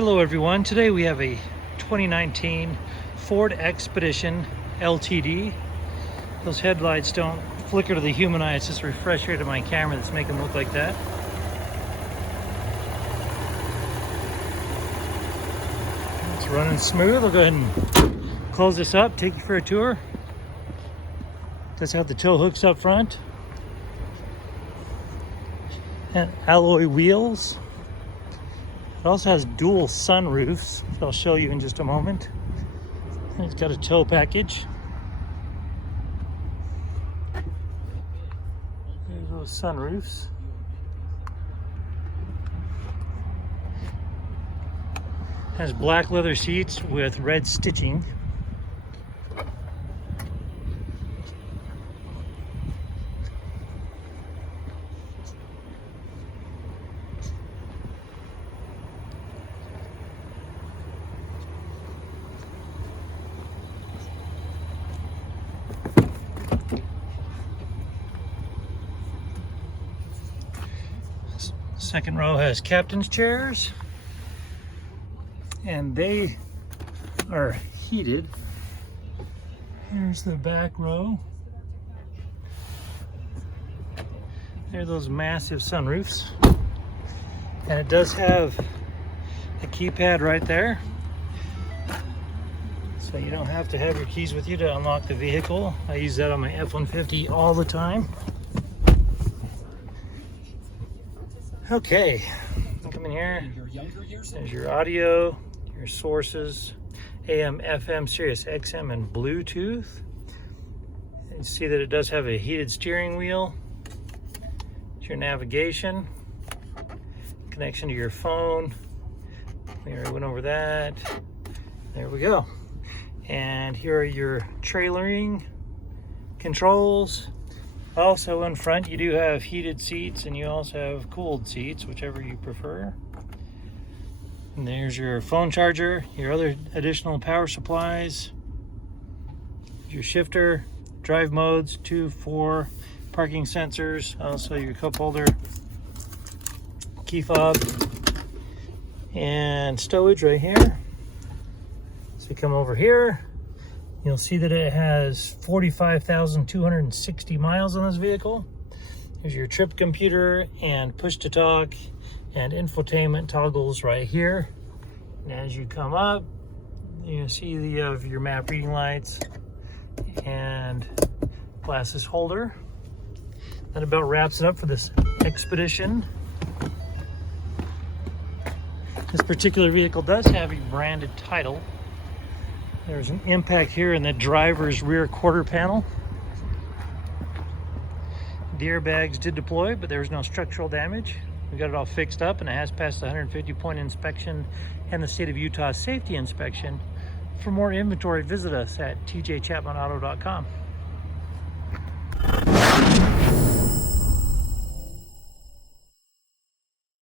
Hello everyone, today we have a 2019 Ford Expedition LTD. Those headlights don't flicker to the human eye, it's just a refresher to my camera that's making them look like that. It's running smooth. I'll go ahead and close this up, take you for a tour. It does have the tow hooks up front and alloy wheels. It also has dual sunroofs, which I'll show you in just a moment. And it's got a tow package. There's those sunroofs. It has black leather seats with red stitching. Second row has captain's chairs, and they are heated. Here's the back row. There are those massive sunroofs, and it does have a keypad right there, so you don't have to have your keys with you to unlock the vehicle. I use that on my F-150 all the time. Okay, come in here. There's your audio, your sources, AM, FM, Sirius XM, and Bluetooth. And you see that it does have a heated steering wheel. It's your navigation, connection to your phone. We already went over that. There we go. And here are your trailering controls. Also in front you do have heated seats, and you also have cooled seats, whichever you prefer. And there's your phone charger, your other additional power supplies, your shifter, drive modes, 2, 4, parking sensors, also your cup holder, key fob, and stowage right here. So we come over here. You'll see that it has 45,260 miles on this vehicle. There's your trip computer and push to talk and infotainment toggles right here. And as you come up, you see your map reading lights and glasses holder. That about wraps it up for this Expedition. This particular vehicle does have a branded title. There's an impact here in the driver's rear quarter panel. The airbags did deploy, but there was no structural damage. We got it all fixed up, and it has passed the 150-point inspection and the state of Utah safety inspection. For more inventory, visit us at tjchapmanauto.com.